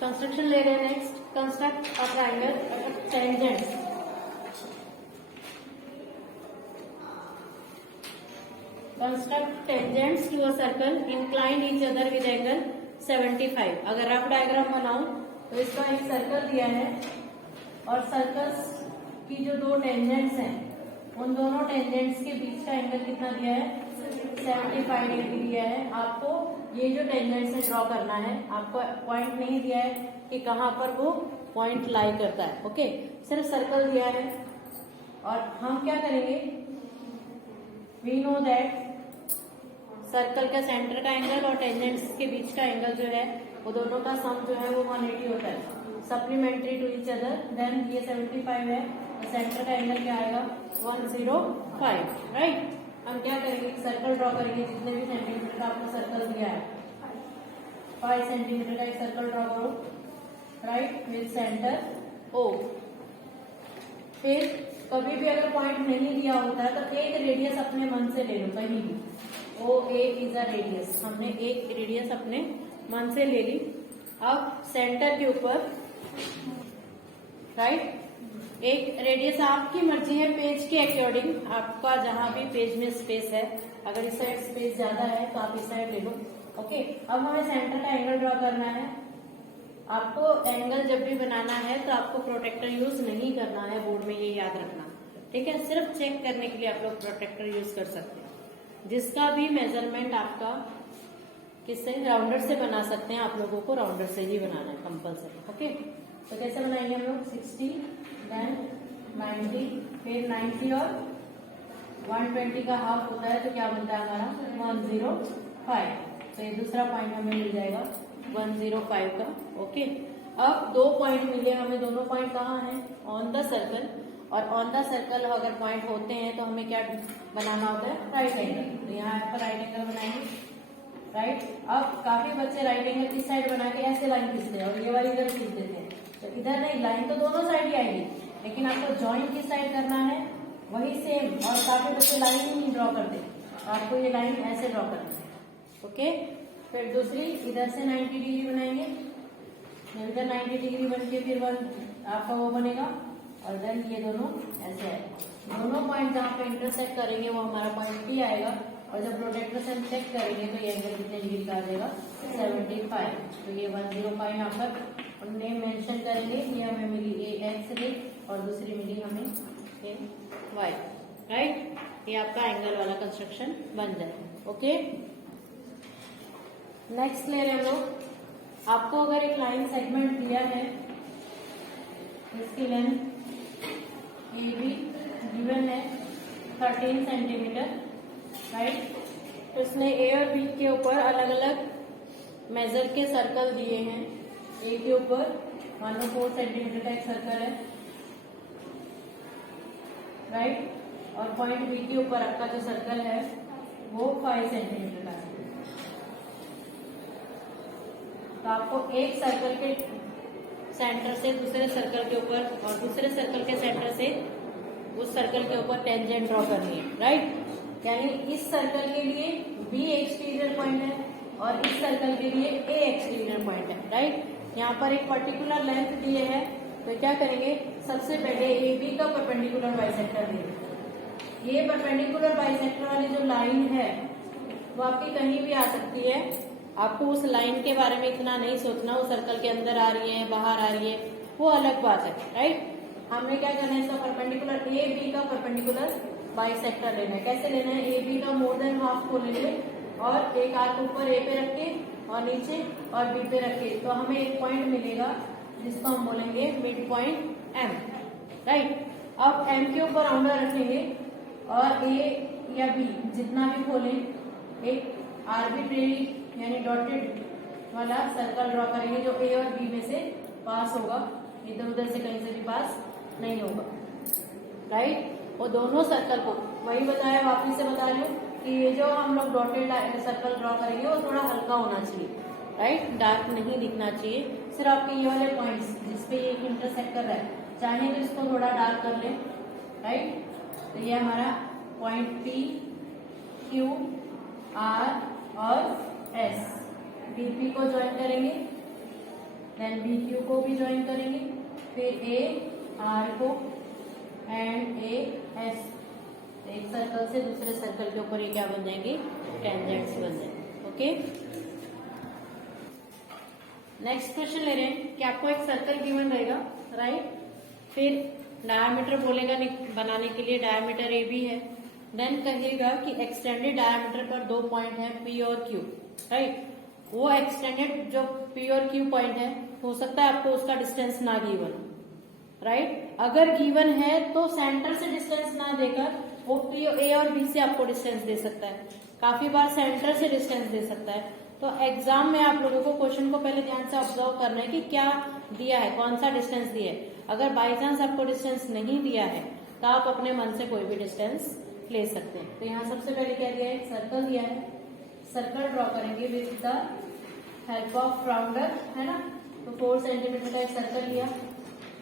Construction ले रहे हैं next. Construct a triangle tangents. Construct tangents to a circle inclined each other with angle 75। अगर rough diagram बनाऊं तो इसका एक सर्कल दिया है और सर्कल्स की जो दो टेंजेंट्स हैं उन दोनों टेंजेंट्स के बीच का एंगल कितना दिया है, 75 डिग्री दिया है। आपको ये जो टेंजेंट्स है ड्रॉ करना है, आपको पॉइंट नहीं दिया है कि कहाँ पर वो पॉइंट लाई करता है। ओके, सिर्फ सर्कल दिया है और हम क्या करेंगे, वी नो दैट सर्कल का सेंटर का एंगल और टेंजेंट्स के बीच का एंगल जो है वो दोनों का सम जो है वो 180 होता है, supplementary to each other. Then ये 75 है तो सेंटर का एंगल क्या आएगा, 105। राइट, हम क्या करेंगे, सर्कल ड्रॉ करेंगे। जितने भी सेंटीमीटर का आपको सर्कल दिया है, 5 सेंटीमीटर का एक सर्कल ड्रॉ करो। Right, with centre O। फिर कभी भी अगर पॉइंट नहीं दिया होता है तो एक रेडियस अपने मन से ले लो कहीं भी। OA इज अ रेडियस, हमने एक रेडियस अपने मन से ले ली। अब सेंटर के ऊपर राइट एक रेडियस आपकी मर्जी है, पेज के अकॉर्डिंग आपका जहां भी पेज में स्पेस है। अगर इस साइड स्पेस ज्यादा है तो आप इस साइड ले लो। ओके, अब हमें सेंटर का एंगल ड्रॉ करना है। आपको एंगल जब भी बनाना है तो आपको प्रोटेक्टर यूज नहीं करना है, बोर्ड में ये याद रखना। ठीक है, सिर्फ चेक करने के लिए आप लोग प्रोटेक्टर यूज कर सकते हैं। जिसका भी मेजरमेंट आपका किससे, राउंडर से बना सकते हैं। आप लोगों को राउंडर से ही बनाना है कंपल्सरी। ओके, तो कैसे बनाएंगे हम लोग, 60 देन 90, फिर 90 और 120 का हाफ होता है तो क्या बनता है हमारा 105। तो ये दूसरा पॉइंट हमें मिल जाएगा 105 का। ओके, अब दो पॉइंट मिले हमें, दोनों पॉइंट कहाँ हैं, ऑन द सर्कल। और ऑन द सर्कल अगर पॉइंट होते हैं तो हमें क्या बनाना होता है, राइट एंगल। तो यहाँ पर राइट एंगल बनाएंगे। राइट, अब काफी बच्चे राइट एंगल इस साइड बना के ऐसे लाइन खींचते हैं और ये वाली इधर खींच देते हैं। तो इधर नहीं, लाइन तो दोनों साइड ही आएगी, लेकिन आपको ज्वाइन किस साइड करना है वही सेम। और काफी बच्चे लाइन ही नहीं ड्रॉ करते, तो आपको ये लाइन ऐसे ड्रॉ करनी है। ओके, फिर दूसरी इधर से 90 डिग्री बनाएंगे, इधर 90 डिग्री बन के फिर आपका वो बनेगा और देन ये दोनों ऐसे आएगा। दोनों पॉइंट जहाँ पे इंटरसेक्ट करेंगे वो हमारा पॉइंट P आएगा। और जब प्रोटेक्टर से हम चेक करेंगे तो ये एंगल कितने डिग्री का आ जाएगा, 75। तो ये 105 यहाँ पर नेम मेंशन करेंगे। ये हमें मिली AX रे और दूसरी मिली हमें AY। राइट, ये आपका एंगल वाला कंस्ट्रक्शन बन जाएगा। ओके, नेक्स्ट ले रहे हैं हम लोग। आपको अगर एक लाइन सेगमेंट दिया है, इसकी लेंथ AB गिवन है 13 सेंटीमीटर। राइट, तो इसने A और B के ऊपर अलग अलग मेजर के सर्कल दिए हैं। A के ऊपर 104 सेंटीमीटर का एक सर्कल है। राइट, और पॉइंट B के ऊपर आपका जो सर्कल है वो 5 सेंटीमीटर का है। तो आपको एक सर्कल के सेंटर से दूसरे सर्कल के ऊपर और दूसरे सर्कल के सेंटर से उस सर्कल के ऊपर टेंजेंट ड्रॉ करनी है। राइट, यानी इस सर्कल के लिए B एक्सटीरियर पॉइंट है और इस सर्कल के लिए A एक्सटीरियर पॉइंट है। राइट, यहाँ पर एक पर्टिकुलर लेंथ दिए है तो क्या करेंगे, सबसे पहले AB का परपेंडिकुलर बाइसेक्टर देंगे। ये परपेंडिकुलर बाइसेक्टर वाली जो लाइन है वो आपकी कहीं भी आ सकती है। आपको उस लाइन के बारे में इतना नहीं सोचना, वो सर्कल के अंदर आ रही है बाहर आ रही है वो अलग बात है। राइट, हमने क्या करना है, इसका परपेंडिकुलर AB का परपेंडिकुलर बाइसेक्टर लेना है। कैसे लेना है, AB का मोर देन हाफ को लेंगे और एक आर्क ऊपर A पे रख के और नीचे और B पे रख के, तो हमें एक पॉइंट मिलेगा जिसको हम बोलेंगे मिड पॉइंट M। राइट, अब M के ऊपर राउंडर रखेंगे और A या B जितना भी खोले एक आर्बिट्रेरी यानी डॉटेड वाला सर्कल ड्रॉ करेंगे जो A और B में से पास होगा, इधर उधर से कहीं से भी पास नहीं होगा। राइट, वो दोनों सर्कल को वही बताया, वापिस से बता रही हूँ कि ये जो हम लोग डॉटेड सर्कल ड्रॉ करेंगे वो थोड़ा हल्का होना चाहिए। राइट, डार्क नहीं दिखना चाहिए। सिर्फ आपके ये वाले पॉइंट्स जिसपे ये इंटरसेक्ट कर रहा है, चाहे तो इसको थोड़ा डार्क कर ले। राइट, तो ये हमारा पॉइंट P, Q, R और S, BP को ज्वाइन करेंगे देन बी क्यू को भी ज्वाइन करेंगे, फिर ए आर को एंड ए एस। एक सर्कल से दूसरे सर्कल के ऊपर ये क्या बन जाएंगे, टेंजेंट्स बन जाएंगे। ओके, नेक्स्ट क्वेश्चन ले रहे हैं कि आपको एक सर्कल गिवन रहेगा, राइट, फिर डायमीटर बोलेगा बनाने के लिए, डायमीटर ए बी है, देन कहेगा कि एक्सटेंडेड डायमीटर पर दो पॉइंट है पी और क्यू, राइट। वो एक्सटेंडेड जो पी और क्यू पॉइंट है, हो सकता है आपको उसका डिस्टेंस ना गिवन, राइट। अगर गिवन है तो सेंटर से डिस्टेंस ना देकर वो पी ए और बी से आपको डिस्टेंस दे सकता है, काफी बार सेंटर से डिस्टेंस दे सकता है। तो एग्जाम में आप लोगों को क्वेश्चन को पहले ध्यान से ऑब्जर्व करना है कि क्या दिया है, कौन सा डिस्टेंस दिया है। अगर बाई चांस आपको डिस्टेंस नहीं दिया है तो आप अपने मन से कोई भी डिस्टेंस ले सकते हैं। तो यहाँ सबसे पहले क्या दिया है, सर्कल दिया है, सर्कल ड्रॉ करेंगे with the help of rounder, है ना। तो 4 सेंटीमीटर का एक सर्कल लिया,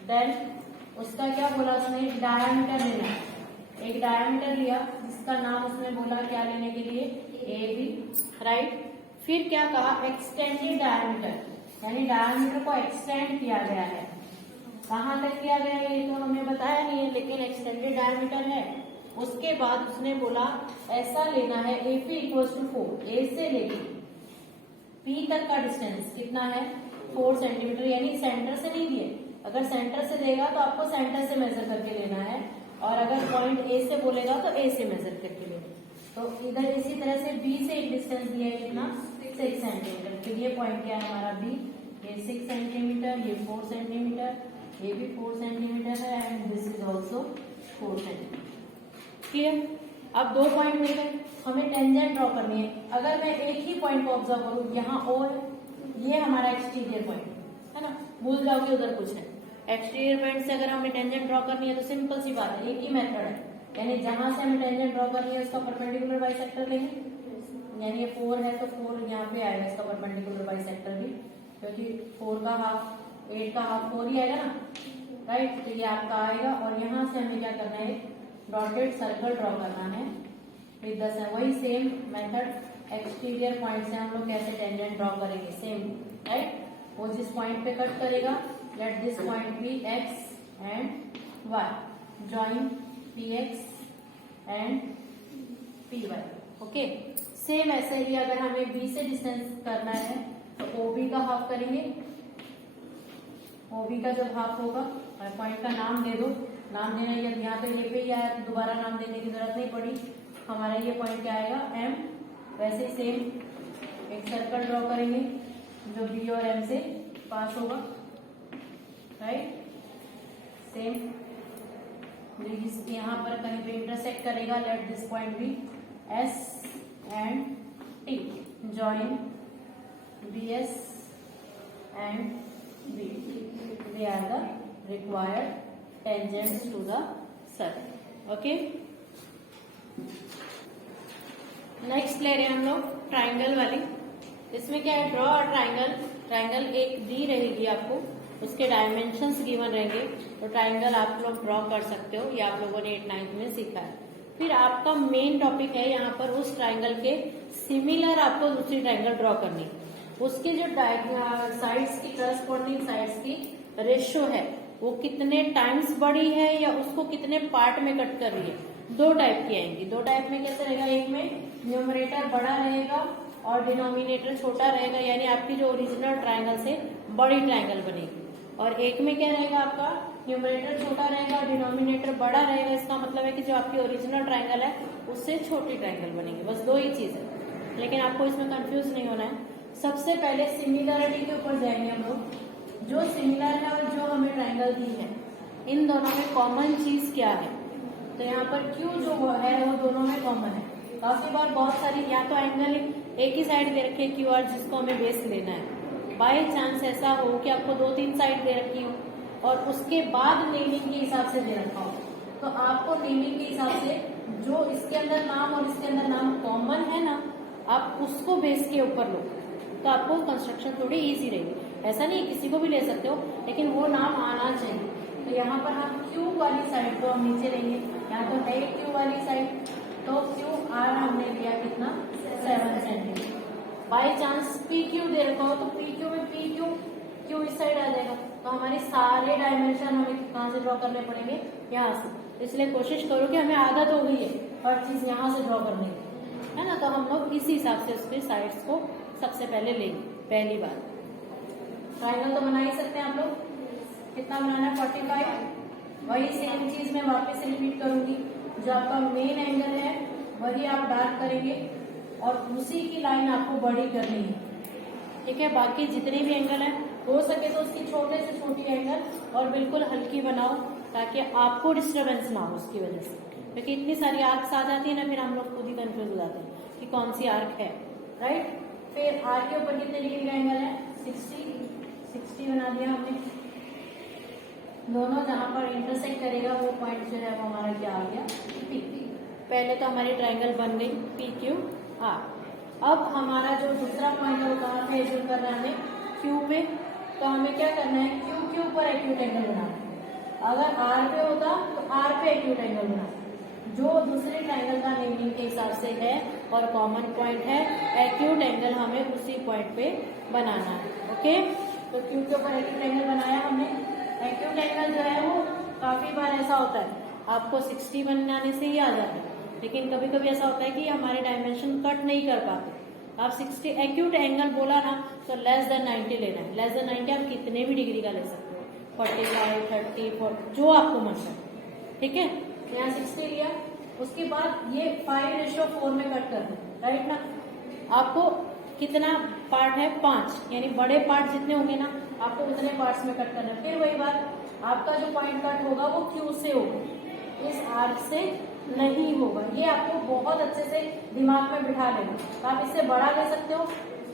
देन उसका क्या बोला उसने, डायमीटर लेना है। एक डायमीटर लिया जिसका नाम उसने बोला क्या लेने के लिए, ए बी, राइट। फिर क्या कहा, एक्सटेंडेड डायमीटर, यानी डायमीटर को एक्सटेंड किया गया है। कहाँ तक किया गया है ये तो हमें बताया नहीं है, लेकिन एक्सटेंडेड डायमीटर है। उसके बाद उसने बोला ऐसा लेना है ए पी इक्वल टू 4, ए से लेके पी तक का डिस्टेंस कितना है, 4 सेंटीमीटर, यानी सेंटर से नहीं दिए। अगर सेंटर से देगा तो आपको सेंटर से मेजर करके लेना है, और अगर पॉइंट ए से बोलेगा तो ए से मेजर करके लेना है। तो इधर इसी तरह से बी से एक डिस्टेंस दिया है कितना, 6 सेंटीमीटर। फिर ये पॉइंट क्या है हमारा बी, ये 6 सेंटीमीटर, ये 4 सेंटीमीटर, ये भी 4 सेंटीमीटर है, and this is also 4 centimetre. Clear. अब दो पॉइंट मिल गए, हमें टेंजेंट ड्रॉ करनी है। अगर मैं एक ही पॉइंट को ऑब्जर्व करूं, यहाँ ओ है, ये हमारा एक्सटीरियर पॉइंट है ना, भूल जाओ कि उधर कुछ है। एक्सटीरियर पॉइंट से अगर हमें टेंजेंट ड्रॉ करनी है तो सिंपल सी बात है, एक ही मेथड है, यानी जहां से हमें टेंजेंट ड्रॉ करनी है उसका परपेंडिकुलर बाइसेक्टर लेंगे, यानी ये 4 है तो 4 यहाँ पे आएगा इसका परपेंडिकुलर बाइसेक्टर भी, क्योंकि 4 का हाफ 8 का हाफ 4 ही आएगा ना, राइट। तो ये आपका आएगा, और यहाँ से हमें क्या करना है, डॉटेड सर्कल ड्रॉ करना है विद द वही सेम मेथड। एक्सटीरियर पॉइंट से हम लोग कैसे टेंजेंट ड्रॉ करेंगे, सेम, राइट। वो जिस पॉइंट पे कट करेगा, let this point be X and Y, join P X and P Y. Okay, same ऐसे ही अगर हमें बी से डिस्टेंस करना है तो ओबी का हाफ करेंगे। ओबी का जब हाफ होगा, पॉइंट का नाम दे दो, नाम देना यहाँ पे ये पे ही आया तो दोबारा नाम देने की जरूरत नहीं पड़ी। हमारा ये पॉइंट क्या आएगा, एम। वैसे सेम एक सर्कल ड्रॉ करेंगे जो बी और एम से पास होगा, राइट। सेम यहाँ पर कहीं पे इंटरसेक्ट करेगा, let this point be S and T, join B S and B, they are the required tangents to the circle। Okay, next ले रहे हैं हम लोग ट्राइंगल वाली। इसमें क्या है, ड्रॉ और ट्राइंगल। ट्राइंगल एक दी रहेगी आपको, उसके डायमेंशंस गिवन रहेंगे, तो ट्राइंगल आप लोग ड्रॉ कर सकते हो, ये आप लोगों ने 8th-9th में सीखा है। फिर आपका मेन टॉपिक है यहाँ पर उस ट्राइंगल के सिमिलर आपको दूसरी ट्राइंगल ड्रॉ करनी, उसके जो साइड्स की करस्पॉन्डिंग साइड्स की रेशियो है वो कितने टाइम्स बड़ी है या उसको कितने पार्ट में कट कर रही है। दो टाइप की आएंगी। दो टाइप में कैसे रहेगा, एक में न्यूमरेटर बड़ा रहेगा और डिनोमिनेटर छोटा रहेगा, यानी आपकी जो ओरिजिनल ट्राइंगल से बड़ी ट्राइंगल बनेगी। और एक में क्या रहेगा, आपका न्यूमरेटर छोटा रहेगा और डिनोमिनेटर बड़ा रहेगा। इसका मतलब है कि जो आपकी ओरिजिनल ट्राइंगल है उससे छोटी ट्राइंगल बनेगी। बस दो ही चीज है, लेकिन आपको इसमें कंफ्यूज नहीं होना है। सबसे पहले सिमिलरिटी के ऊपर जाएंगे हम लोग। जो सिमिलर है और जो हमें ट्राइंगल दी है, इन दोनों में कॉमन चीज क्या है। तो यहाँ पर क्यू जो है वो दोनों में कॉमन है। काफी बार बहुत सारी या तो एंगल एक ही साइड दे रखे क्यू आर जिसको हमें बेस लेना है। बाय चांस ऐसा हो कि आपको 2-3 साइड दे रखी हो और उसके बाद नेमिंग के हिसाब से दे रखा हो, तो आपको नेमिंग के हिसाब से जो इसके अंदर नाम और इसके अंदर नाम कॉमन है ना, आप उसको बेस के ऊपर लो, तो आपको कंस्ट्रक्शन थोड़ी इजी रहेगी। ऐसा नहीं किसी को भी ले सकते हो, लेकिन वो नाम आना चाहिए। तो यहाँ पर हम क्यू वाली साइड को हम नीचे लेंगे। यहाँ तो है क्यू वाली साइड, तो क्यू आर हमने लिया कितना, 7 centimetre. By chance P Q दे रखा हो तो पी क्यू में पी क्यू, क्यू इस साइड सारे डायमेंशन हमें कहाँ से ड्रॉ करने पड़ेंगे, यहाँ से। इसलिए कोशिश करो कि हमें आदत हो गई है हर चीज यहाँ से ड्रॉ करने की, है ना। तो हम लोग इसी हिसाब से उसके साइड्स को सबसे पहले लेंगे। पहली बार ट्राइंगल तो बना ही सकते हैं आप लोग। कितना बनाना है, 45। वही सेम चीज मैं वापस से रिपीट करूंगी। जो आपका मेन एंगल है वही आप डार्क करेंगे और उसी की लाइन आपको बड़ी करनी है, ठीक है। बाकी जितने भी एंगल है हो सके तो उसकी छोटे से छोटी एंगल और बिल्कुल हल्की बनाओ, ताकि आपको डिस्टर्बेंस ना हो उसकी वजह से, क्योंकि इतनी सारी आर्क्स आ जाती है ना, फिर हम लोग खुद ही कंफ्यूज हो जाते हैं कि कौन सी आर्क है, राइट। फिर आर्क के ऊपर कितने डिग्री का एंगल है, 60 बना दिया हमने। दोनों जहां पर इंटरसेक्ट करेगा वो पॉइंट जो है वो हमारा क्या आ गया, पी। पहले तो हमारी ट्राइंगल बन गई पी क्यू आर। अब हमारा जो दूसरा पॉइंट है वो कहाँ पे जो करना है, क्यू पे। तो हमें क्या करना है, क्यू के ऊपर एक्यूट एंगल बनाना है। अगर आर पे होता तो आर पे एक्यूट एंगल बनाना, जो दूसरी ट्राइंगल का नेमिंग के हिसाब से है और कॉमन पॉइंट है, एक्यूट एंगल हमें उसी पॉइंट पे बनाना है, ओके। तो क्यू के ऊपर एक्यूट एंगल बनाया हमने। एक्यूट एंगल जो है वो काफी बार ऐसा होता है आपको 60 बनाने से ही आ जाता है, लेकिन कभी कभी ऐसा होता है कि हमारे डायमेंशन कट नहीं कर पाते। आप 60 एक्यूट एंगल बोला ना तो लेस देन 90 लेना है। लेस देन 90 आप कितने भी डिग्री का ले सकते हो, 45, 30, 40 जो आपको मन है, ठीक है। यहाँ 60 लिया, उसके बाद ये 5:4 में कट कर दो, राइट ना। आपको कितना पार्ट है, 5, यानी बड़े पार्ट जितने होंगे ना आपको उतने पार्ट्स में कट करना है। फिर वही बात, आपका जो पॉइंट कट होगा वो क्यू से होगा, इस आर्क से नहीं होगा। ये आपको बहुत अच्छे से दिमाग में बिठा लेना। आप इससे बड़ा ले सकते हो,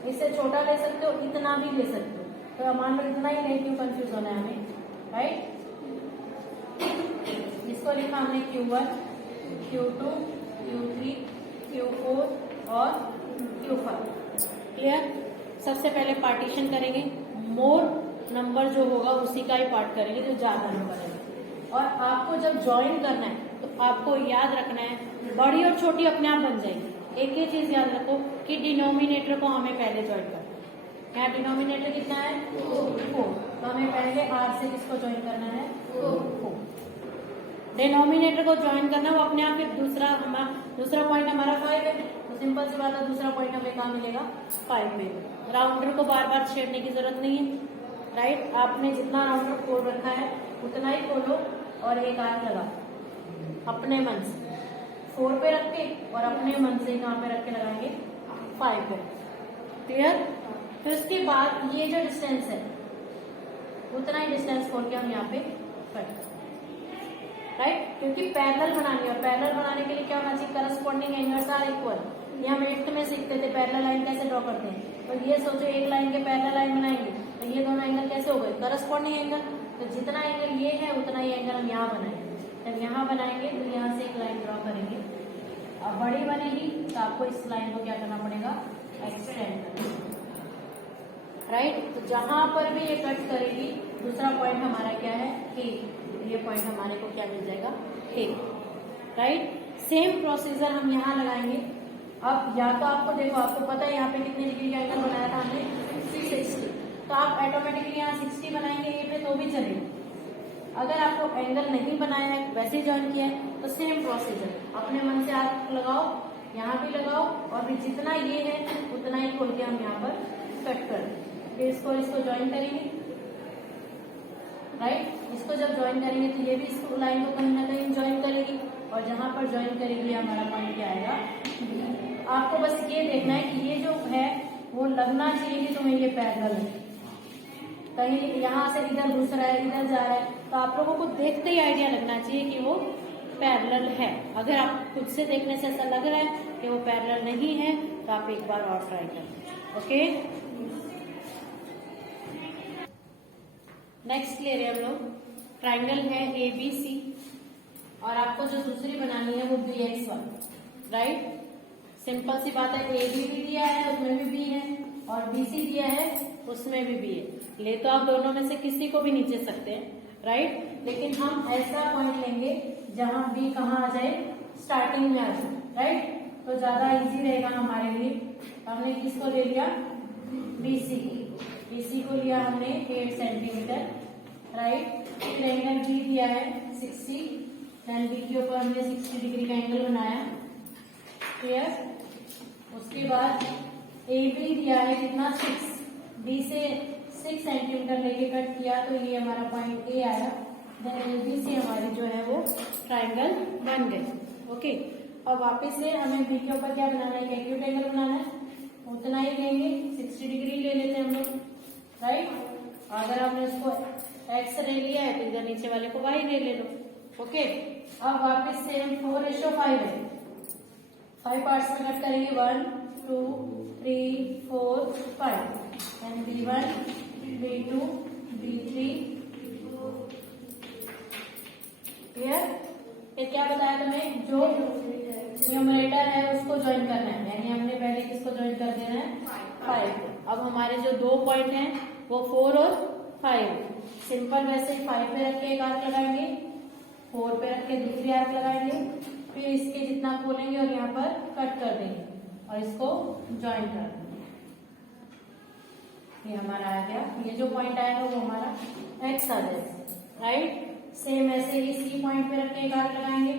इससे छोटा ले सकते हो, इतना भी ले सकते हो। तो मान लो इतना ही नहीं, क्यों कंफ्यूज होना है हमें, राइट। इसको लिखा हमने Q1, Q2, Q3, Q4 और Q5। क्लियर। सबसे पहले पार्टीशन करेंगे, मोर नंबर जो होगा उसी का ही पार्ट करेंगे जो ज्यादा नंबर है। और आपको जब ज्वाइन करना है तो आपको याद रखना है, बड़ी और छोटी अपने आप बन जाएगी। एक ही चीज याद रखो कि डिनोमिनेटर को हमें पहले ज्वाइन करना है। यहाँ डिनोमिनेटर कितना है, 4। तो हमें पहले आर से किसको ज्वाइन करना है, 4। डिनोमिनेटर को ज्वाइन करना, वो अपने आप। फिर दूसरा पॉइंट हमारा 5 है, तो सिंपल सी बात है, दूसरा पॉइंट हमें कहाँ मिलेगा, 5 में। राउंडर को बार बार छेड़ने की जरूरत नहीं है, राइट। आपने जितना राउंडर खोल रखा है उतना ही खोलो और एक आर्क लगा अपने मन से 4 पे रख के, और अपने मन से कहाँ पे रख के लगाएंगे, 5 पे। क्लियर। तो इसके बाद ये जो डिस्टेंस है उतना ही डिस्टेंस खोल के हम यहाँ पे कट, राइट। क्योंकि पैरेलल बनानी है, और पैरेलल बनाने के लिए क्या होना चाहिए, करस्पॉन्डिंग एंगल्स आर इक्वल। ये हम 8th में सीखते थे पैरेलल लाइन कैसे ड्रॉ करते हैं। तो ये सोचो एक लाइन के पैरेलल लाइन बनाएंगे तो ये दोनों एंगल कैसे हो गए, करस्पॉन्डिंग एंगल। तो जितना एंगल ये है उतना ही एंगल हम यहाँ बनाएंगे। जब यहाँ बनाएंगे तो यहाँ से एक लाइन ड्रॉ करेंगे, अब बड़ी बनेगी तो आपको इस लाइन को क्या करना पड़ेगा, एक्सटेंड करना, राइट। तो जहां पर भी ये कट करेगी दूसरा पॉइंट हमारा क्या है, ए। ये पॉइंट हमारे को क्या मिल जाएगा, ए, राइट। सेम प्रोसीजर हम यहाँ लगाएंगे। अब या तो आपको देखो, आपको पता है यहाँ पे कितने डिग्री का एंगल बनाया था हमने, 60। तो आप ऑटोमेटिकली यहाँ 60 बनाएंगे ए पे तो भी चलेगा। अगर आपको एंगल नहीं बनाया है, वैसे ही ज्वाइन किया है, तो सेम प्रोसीजर, अपने मन से आप लगाओ, यहाँ भी लगाओ, और फिर जितना ये है उतना ही खोल के हम यहाँ पर कट कर दें। फिर इसको ज्वाइन करेंगे, राइट। इसको जब ज्वाइन करेंगे तो ये भी इसको लाइन को कहीं ना कहीं ज्वाइन करेगी, और जहां पर ज्वाइन करेगी हमारा पॉइंट क्या आएगा। आपको बस ये देखना है कि ये जो है वो लगना चाहिए कि तुम्हें ये पैरेलल है। कहीं यहाँ से इधर दूसरा है, इधर जा रहा है, तो आप लोगों को देखते ही आइडिया लगना चाहिए कि वो पैरेलल है। अगर आप खुद से देखने से ऐसा लग रहा है कि वो पैरेलल नहीं है तो आप एक बार और ट्राई करें, ओके। नेक्स्ट ले रहे हैं हम लोग, ट्राइंगल है ABC, और आपको जो दूसरी बनानी है वो BX1, राइट। सिंपल सी बात है, AB भी दिया है उसमें भी B है, और BC दिया है उसमें भी B है। ले तो आप दोनों में से किसी को भी नीचे सकते हैं, राइट। लेकिन हम ऐसा पॉइंट लेंगे जहां B कहाँ आ जाए, स्टार्टिंग में आ जाए, राइट। तो ज्यादा इजी रहेगा हमारे लिए। हमने किसको ले लिया, BC को लिया हमने 8 सेंटीमीटर, राइट। फिर एंगल बी दिया है 60, देन बी के ऊपर हमने 60 डिग्री का एंगल बनाया, क्लियर। उसके बाद ए बी दिया है कितना 6, बी से 6 सेंटीमीटर लेके कट किया तो ये हमारा पॉइंट ए आया, देन ए बी से हमारी जो है वो ट्राइंगल बन गए, ओके। अब वापस से हमें बी के ऊपर क्या बनाना है, एक्यूट एंगल बनाना है, उतना ही लेंगे 60 डिग्री ले लेते हैं हम लोग, राइट। अगर आपने उसको एक्स ले लिया है तो इधर नीचे वाले को वाई ले लो, ओके। अब वापस से हम 4:5 है, 5 पार्ट्स में कट करेंगे, 1 2 3 4 5 and B1 B2 B3, clear. ये क्या बताया तुम्हें, जो न्यूमरेटर है उसको ज्वाइन करना है, यानी हमने पहले किसको ज्वाइन कर देना है, 5। अब हमारे जो 2 पॉइंट हैं वो 4 और 5, सिंपल वैसे 5 पे रख के एक आर्क लगाएंगे, 4 पे रख के दूसरी आर्क लगाएंगे, फिर इसके जितना खोलेंगे और यहाँ पर कट कर देंगे और इसको ज्वाइन कर देंगे, ये हमारा आ गया। ये जो पॉइंट आएगा वो हमारा एक्स आ जाएगा, राइट। सेम ऐसे ही सी पॉइंट पे रख के एक आर्क लगाएंगे,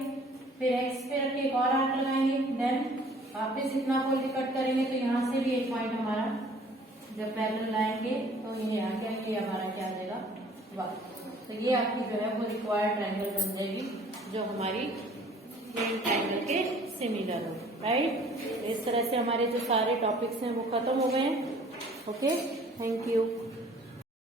फिर एक्स पे रख के एक और आर्क लगाएंगे, देन वापस इतना खोल के कट करेंगे तो यहाँ से भी एक पॉइंट हमारा जब पैरेलल लाएंगे तो ये आ गया, ये हमारा क्या आ जाएगा, वाह। तो ये आपकी जो है वो रिक्वायर्ड ट्रायंगल बन जाएगी जो हमारी प्लेन ट्रायंगल के सिमिलर हो, राइट। इस तरह से हमारे जो सारे टॉपिक्स हैं वो खत्म हो गए हैं, ओके। Thank you.